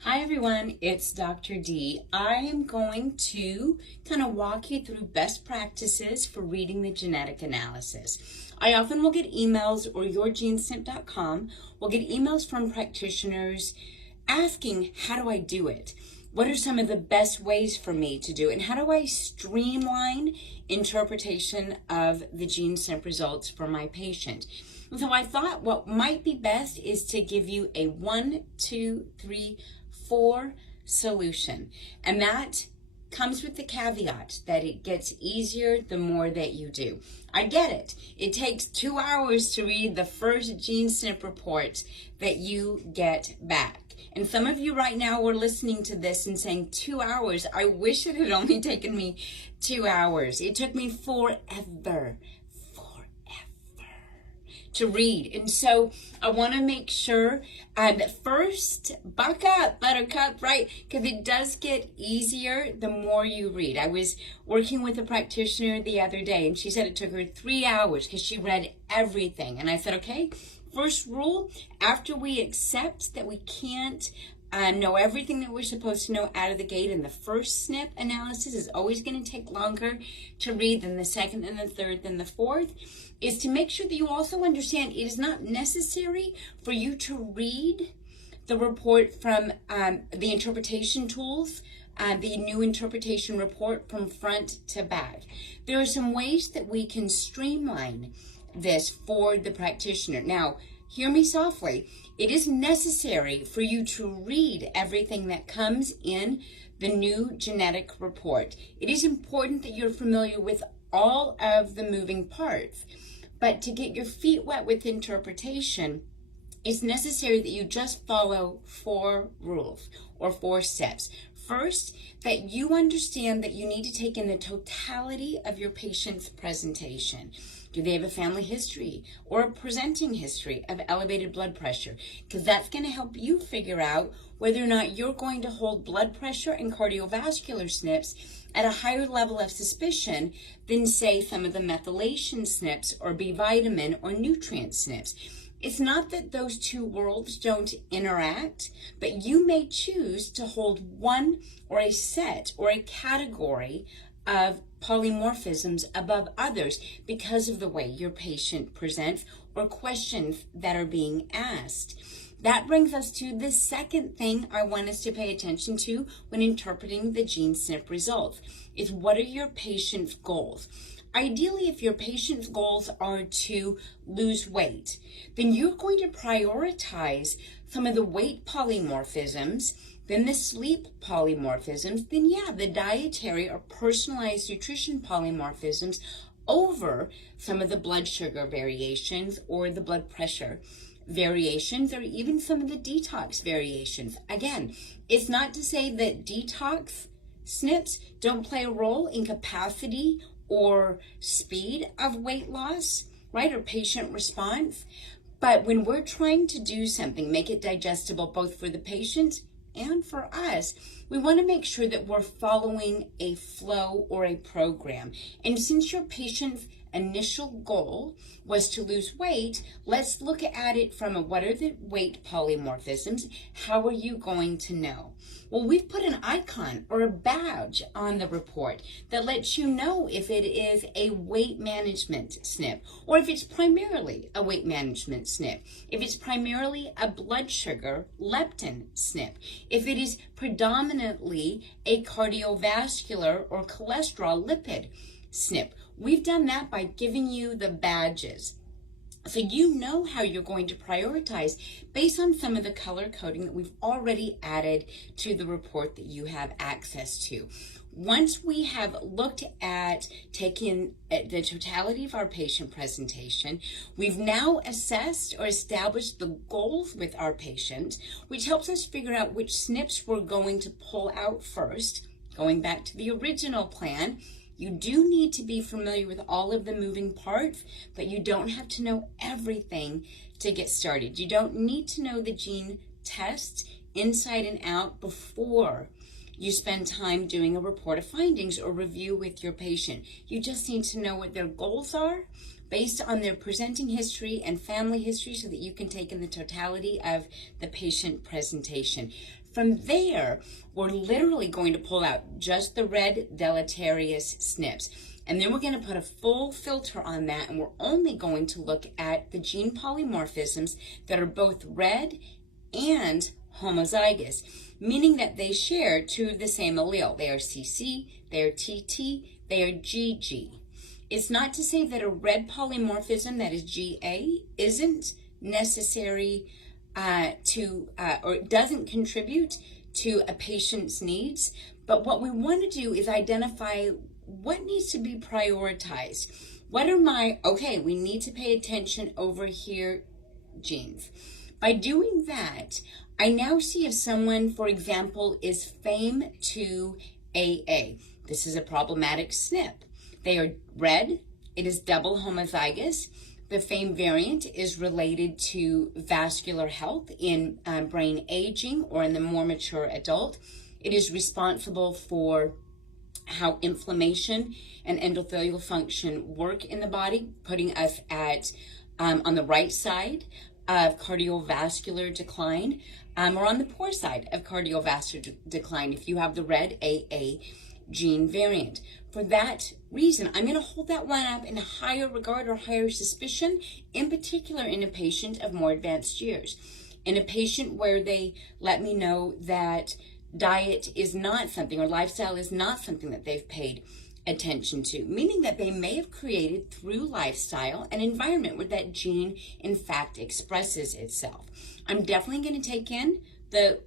Hi everyone, it's Dr. D. I am going to kind of walk you through best practices for reading the genetic analysis. I often will get emails, or yourgenesnp.com will get emails from practitioners asking, how do I do it? What are some of the best ways for me to do it? And how do I streamline interpretation of the Gene SNP results for my patient? And so I thought what might be best is to give you a 1, 2, 3, 4 solution. And that comes with the caveat that it gets easier the more that you do. I get it. It takes 2 hours to read the first Gene SNP report that you get back. And some of you right now are listening to this and saying 2 hours. I wish it had only taken me 2 hours. It took me forever to read. And so I want to make sure that first, buck up, buttercup, right? Because it does get easier the more you read. I was working with a practitioner the other day, and she said it took her 3 hours because she read everything. And I said, okay, first rule, after we accept that we can't know everything that we're supposed to know out of the gate, and the first SNP analysis is always going to take longer to read than the second and the third than the fourth, is to make sure that you also understand it is not necessary for you to read the report from the interpretation tools, the new interpretation report from front to back. There are some ways that we can streamline this for the practitioner. Now, hear me softly. It is necessary for you to read everything that comes in the new genetic report. It is important that you're familiar with all of the moving parts. But to get your feet wet with interpretation, it's necessary that you just follow 4 rules or 4 steps. First, that you understand that you need to take in the totality of your patient's presentation. Do they have a family history or a presenting history of elevated blood pressure? Because that's going to help you figure out whether or not you're going to hold blood pressure and cardiovascular SNPs at a higher level of suspicion than, say, some of the methylation SNPs or B vitamin or nutrient SNPs. It's not that those two worlds don't interact, but you may choose to hold one or a set or a category of polymorphisms above others because of the way your patient presents or questions that are being asked. That brings us to the second thing I want us to pay attention to when interpreting the Gene SNP results, is what are your patient's goals? Ideally, if your patient's goals are to lose weight, then you're going to prioritize some of the weight polymorphisms, then the sleep polymorphisms, then the dietary or personalized nutrition polymorphisms over some of the blood sugar variations or the blood pressure variations, or even some of the detox variations. Again, it's not to say that detox SNPs don't play a role in capacity or speed of weight loss, right, or patient response. But when we're trying to do something, make it digestible both for the patient and for us, we want to make sure that we're following a flow or a program. And since your patient's initial goal was to lose weight, let's look at it from what are the weight polymorphisms? How are you going to know? Well, we've put an icon or a badge on the report that lets you know if it is a weight management SNP, or if it's primarily a weight management SNP, if it's primarily a blood sugar leptin SNP, if it is predominantly a cardiovascular or cholesterol lipid SNP. We've done that by giving you the badges. So you know how you're going to prioritize based on some of the color coding that we've already added to the report that you have access to. Once we have looked at taking the totality of our patient presentation, we've now assessed or established the goals with our patient, which helps us figure out which SNPs we're going to pull out first. Going back to the original plan, you do need to be familiar with all of the moving parts, but you don't have to know everything to get started. You don't need to know the gene tests inside and out before you spend time doing a report of findings or review with your patient. You just need to know what their goals are based on their presenting history and family history so that you can take in the totality of the patient presentation. From there, we're literally going to pull out just the red deleterious SNPs. And then we're going to put a full filter on that, and we're only going to look at the gene polymorphisms that are both red and homozygous, meaning that they share two of the same allele. They are CC, they are TT, they are GG. It's not to say that a red polymorphism, that is GA, isn't necessary or doesn't contribute to a patient's needs, but what we want to do is identify what needs to be prioritized. What are okay, we need to pay attention over here genes. By doing that, I now see if someone, for example, is FAME2AA. This is a problematic SNP. They are red. It is double homozygous. The FAME variant is related to vascular health in brain aging or in the more mature adult. It is responsible for how inflammation and endothelial function work in the body, putting us at on the right side of cardiovascular decline, or on the poor side of cardiovascular decline if you have the red AA gene variant. For that reason, I'm going to hold that one up in higher regard or higher suspicion, in particular in a patient of more advanced years. In a patient where they let me know that diet is not something, or lifestyle is not something that they've paid attention to, meaning that they may have created through lifestyle an environment where that gene in fact expresses itself. I'm definitely going to take in the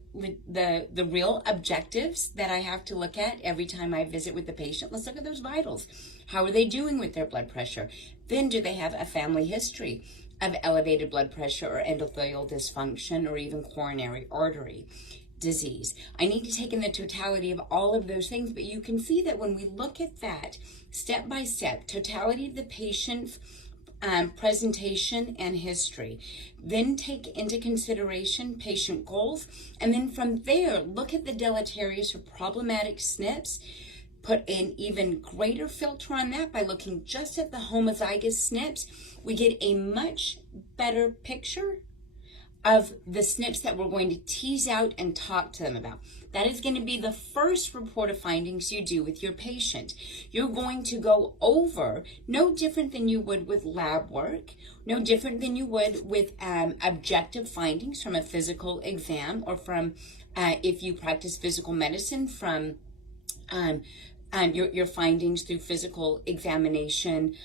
real objectives that I have to look at every time I visit with the patient. Let's look at those vitals. How are they doing with their blood pressure? Then do they have a family history of elevated blood pressure or endothelial dysfunction or even coronary artery disease? I need to take in the totality of all of those things, but you can see that when we look at that step by step, totality of the patient's presentation and history, then take into consideration patient goals, and then from there, look at the deleterious or problematic SNPs, put an even greater filter on that by looking just at the homozygous SNPs. We get a much better picture of the SNPs that we're going to tease out and talk to them about. That is going to be the first report of findings you do with your patient. You're going to go over, no different than you would with lab work, no different than you would with objective findings from a physical exam, or from, if you practice physical medicine, from your findings through physical examination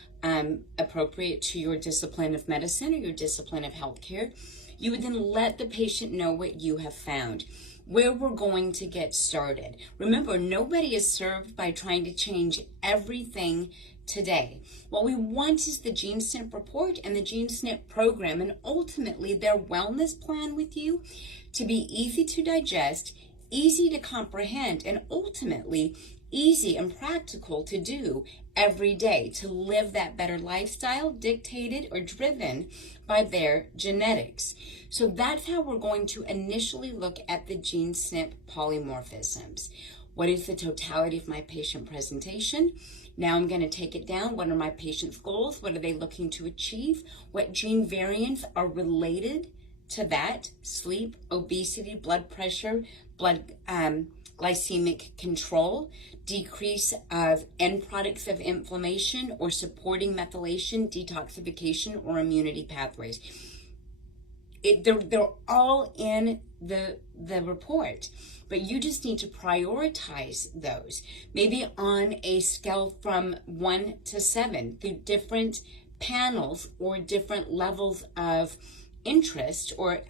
appropriate to your discipline of medicine or your discipline of healthcare. You would then let the patient know what you have found, where we're going to get started. Remember, nobody is served by trying to change everything today. What we want is the Gene SNP report and the Gene SNP program, and ultimately their wellness plan with you to be easy to digest, easy to comprehend, and ultimately easy and practical to do every day, to live that better lifestyle dictated or driven by their genetics. So that's how we're going to initially look at the Gene SNP polymorphisms. What is the totality of my patient presentation? Now I'm going to take it down. What are my patient's goals? What are they looking to achieve? What gene variants are related to that? Sleep, obesity, blood pressure, blood glycemic control, decrease of end products of inflammation, or supporting methylation, detoxification, or immunity pathways. They're all in the report, but you just need to prioritize those, maybe on a scale from 1 to 7 through different panels or different levels of interest or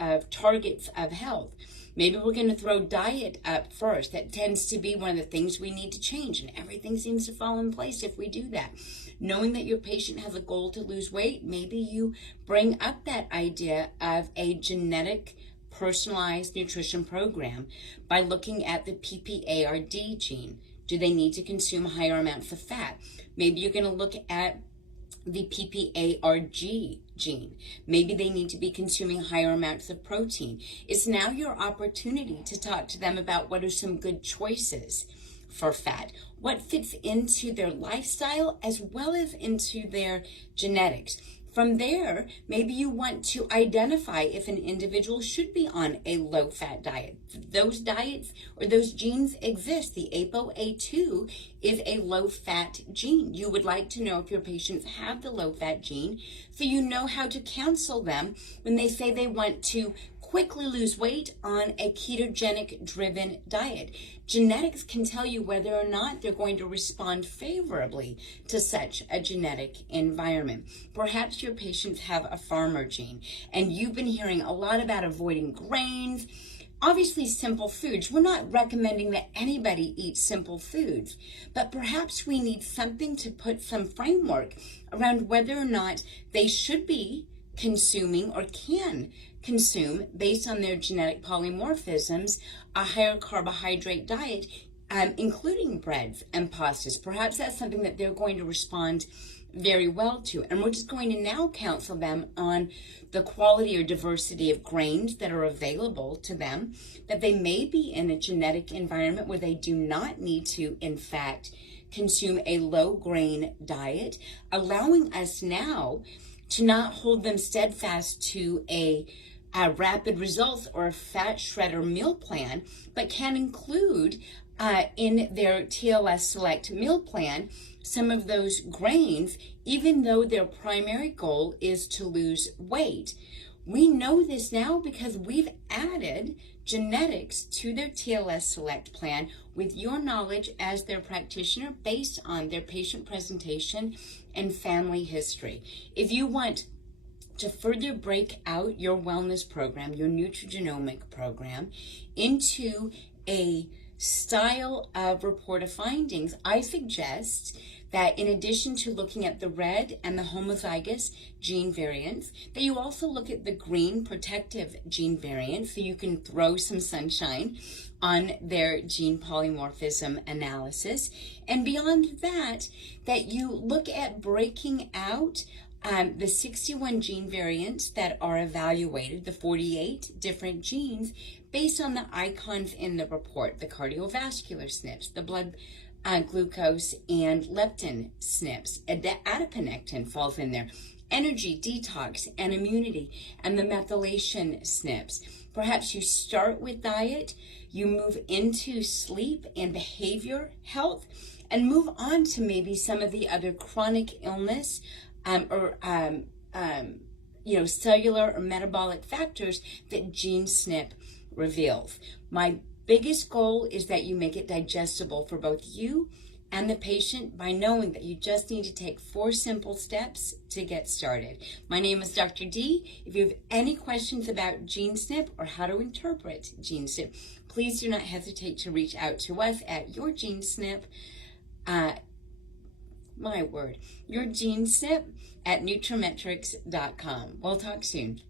of targets of health. Maybe we're going to throw diet up first. That tends to be one of the things we need to change, and everything seems to fall in place if we do that. Knowing that your patient has a goal to lose weight, maybe you bring up that idea of a genetic personalized nutrition program by looking at the PPARD gene. Do they need to consume higher amounts of fat? Maybe you're going to look at the PPARG gene. Maybe they need to be consuming higher amounts of protein. It's now your opportunity to talk to them about what are some good choices for fat, what fits into their lifestyle as well as into their genetics. From there, maybe you want to identify if an individual should be on a low-fat diet. Those diets or those genes exist. The ApoA2 is a low-fat gene. You would like to know if your patients have the low-fat gene, so you know how to counsel them when they say they want to quickly lose weight on a ketogenic driven diet. Genetics can tell you whether or not they're going to respond favorably to such a genetic environment. Perhaps your patients have a farmer gene, and you've been hearing a lot about avoiding grains. Obviously, simple foods. We're not recommending that anybody eat simple foods, but perhaps we need something to put some framework around whether or not they should be consuming or can consume, based on their genetic polymorphisms, a higher carbohydrate diet, including breads and pastas. Perhaps that's something that they're going to respond very well to. And we're just going to now counsel them on the quality or diversity of grains that are available to them, that they may be in a genetic environment where they do not need to, in fact, consume a low grain diet, allowing us now to not hold them steadfast to a rapid results or a fat shredder meal plan, but can include in their TLS Select meal plan some of those grains, even though their primary goal is to lose weight. We know this now because we've added genetics to their TLS Select plan with your knowledge as their practitioner based on their patient presentation and family history. If you want to further break out your wellness program, your nutrigenomic program, into a style of report of findings, I suggest that in addition to looking at the red and the homozygous gene variants, that you also look at the green protective gene variants, so you can throw some sunshine on their gene polymorphism analysis. And beyond that, that you look at breaking out the 61 gene variants that are evaluated, the 48 different genes, based on the icons in the report, the cardiovascular SNPs, the blood glucose and leptin SNPs, adiponectin falls in there, energy, detox, and immunity, and the methylation SNPs. Perhaps you start with diet, you move into sleep and behavior health, and move on to maybe some of the other chronic illness cellular or metabolic factors that Gene SNP reveals. My biggest goal is that you make it digestible for both you and the patient by knowing that you just need to take 4 simple steps to get started. My name is Dr. D. If you have any questions about Gene SNP or how to interpret Gene SNP, please do not hesitate to reach out to us at your Gene SNP your Gene SNP at nutraMetrix.com. We'll talk soon.